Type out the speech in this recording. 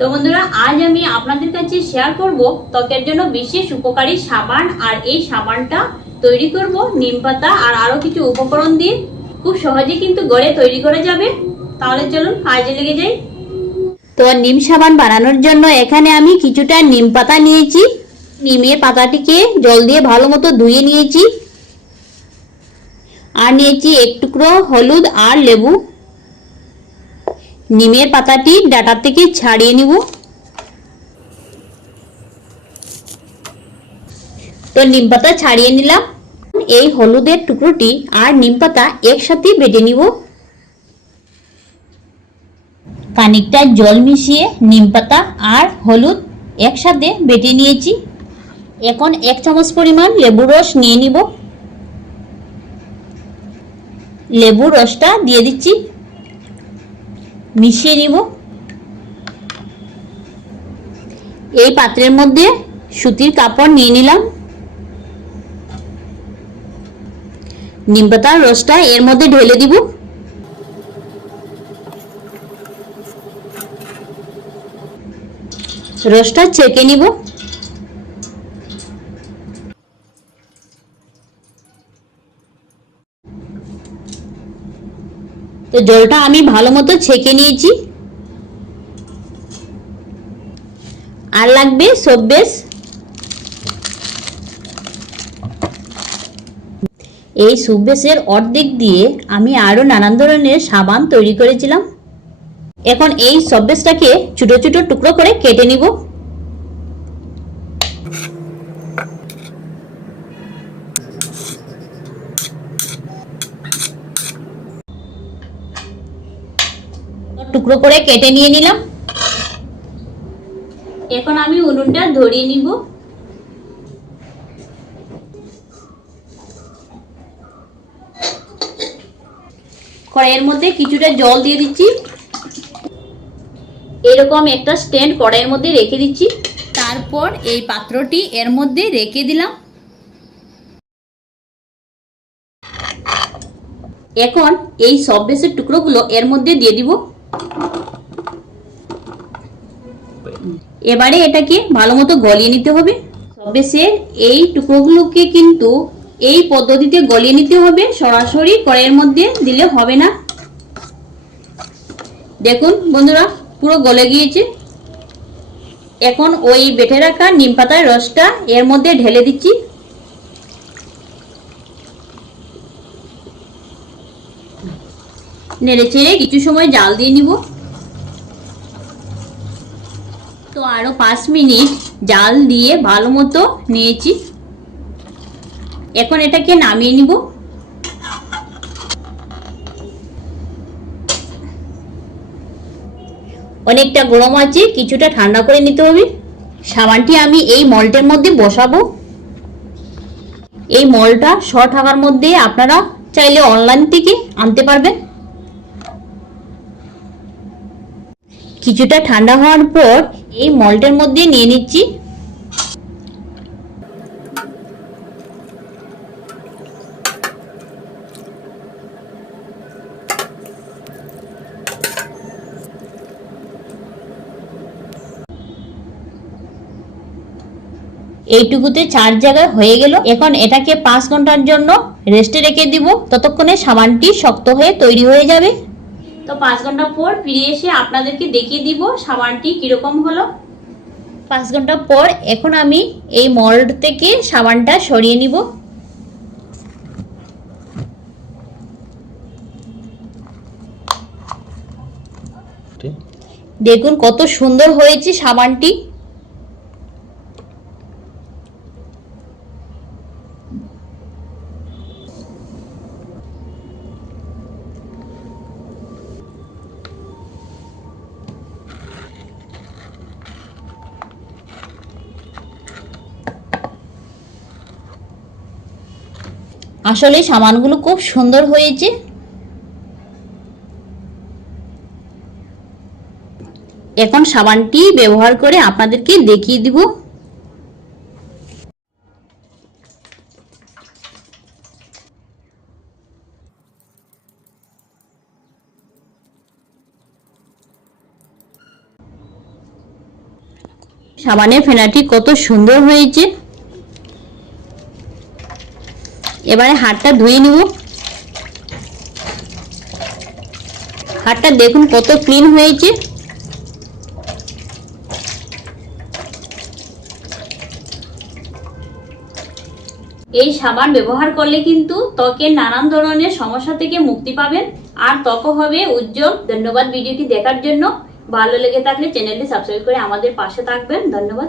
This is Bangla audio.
তো বন্ধুরা, আজ আমি আপনাদের কাছে শেয়ার করব ত্বকের জন্য বিশেষ উপকারী সাবান। আর এই সাবানটা তৈরি করব নিম পাতা আর আরো কিছু উপকরণ দিয়ে। খুব সহজে কিন্তু ঘরে তৈরি করা যাবে। তাহলে চলুন কাজে লেগে যাই। তো নিম সাবান বানানোর জন্য এখানে আমি কিছুটা নিম পাতা নিয়েছি। নিমের পাতাটিকে জল দিয়ে ভালো মতো ধুয়ে নিয়েছি। আর নিয়েছি এক টুকরো হলুদ আর লেবু। নিমের পাতাটি ডাঁটা থেকে ছাড়িয়ে নিব। তো নিম পাতা ছাড়িয়ে নিলাম। এই হলুদের টুকরোটি আর নিম পাতা একসাথে বেটে নিব। খানিকটা জল মিশিয়ে নিম পাতা আর হলুদ একসাথে বেটে নিয়েছি। এখন 1 চামচ পরিমাণ লেবুর রস নিয়ে নিব। লেবুর রসটা দিয়ে দিচ্ছি, মিশিয়ে নিব। এই পাত্রের মধ্যে সুতির কাপড় নিয়ে নিলাম। নিম পাতার রসটা এর মধ্যে ঢেলে দিব। রসটা ছেঁকে নিব। তো জলটা আমি ভালো মতো ছেঁকে নিয়েছি। আর লাগবে সোপ বেস। এই সোপ বেসের অর্ধেক দিয়ে আমি আরো নানান ধরনের সাবান তৈরি করেছিলাম। এখন এই সোপ বেসটাকে ছোট ছোট টুকরো করে কেটে নিব। টুকরো করে কেটে নিয়ে নিলাম। এখন আমি উনুনটা ধরিয়ে নিব। কড়াইয়ের মধ্যে কিছুটা জল দিয়ে দিচ্ছি। এরকম একটা স্ট্যান্ড কড়াইয়ের মধ্যে রেখে দিচ্ছি। তারপর এই পাত্রটি এর মধ্যে রেখে দিলাম। এখন এই সব বেসের টুকরোগুলো এর মধ্যে দিয়ে দিব। এবারে এটাকে ভালো মতো গলিয়ে নিতে হবে। সব বেসের এই টুকরোগুলোকে কিন্তু এই পদ্ধতিতে গলিয়ে নিতে হবে, সরাসরি কড়াইয়ের মধ্যে দিলে হবে না। দেখুন বন্ধুরা, পুরো গলে গিয়েছে। এখন ওই বেটে রাখা নিম পাতার রসটা এর মধ্যে ঢেলে দিচ্ছি। নেড়ে চেড়ে কিছু সময় জাল দিয়ে নিব। তো আরো 5 মিনিট জাল দিয়ে ভালো মতো নিয়েছি। এখন এটাকে নামিয়ে নিব। অনেকটা গরম আছে, কিছুটা ঠান্ডা করে নিতে হবে। সাবানটি আমি এই মলটের মধ্যে বসাবো। এই মলটা 100 টাকার মধ্যে আপনারা চাইলে অনলাইন থেকে আনতে পারবেন। কিছুটা ঠান্ডা হওয়ার পর এই মলটের মধ্যে নিয়ে নিচ্ছি। এইটুকুতে 4 জায়গায় হয়ে গেল। এখন এটাকে 5 ঘন্টার জন্য রেস্টে রেখে দিব। ততক্ষণে সাবানটি শক্ত হয়ে তৈরি হয়ে যাবে। তো 5 ঘন্টা পর ফিরে এসে আপনাদেরকে দেখিয়ে দিব সাবানটি কিরকম হলো। 5 ঘন্টা পর এখন আমি এই মল্ড থেকে সাবানটা সরিয়ে নিব। দেখুন কত সুন্দর হয়েছে সাবানটি। আসলে সাবানগুলো খুব সুন্দর হয়েছে। এখন সাবানটি ব্যবহার করে আপনাদেরকে দেখিয়ে দিব। সাবানের ফেনাটি কত সুন্দর হয়েছে। এবারে হাতটা ধুয়ে নিব। হাতটা দেখুন কত ক্লিন হয়েছে। এই সাবান ব্যবহার করলে কিন্তু ত্বকের নানান ধরনের সমস্যা থেকে মুক্তি পাবেন আর ত্বক হবে উজ্জ্বল। ধন্যবাদ ভিডিওটি দেখার জন্য। ভালো লেগে থাকলে চ্যানেলটি সাবস্ক্রাইব করে আমাদের পাশে থাকবেন। ধন্যবাদ।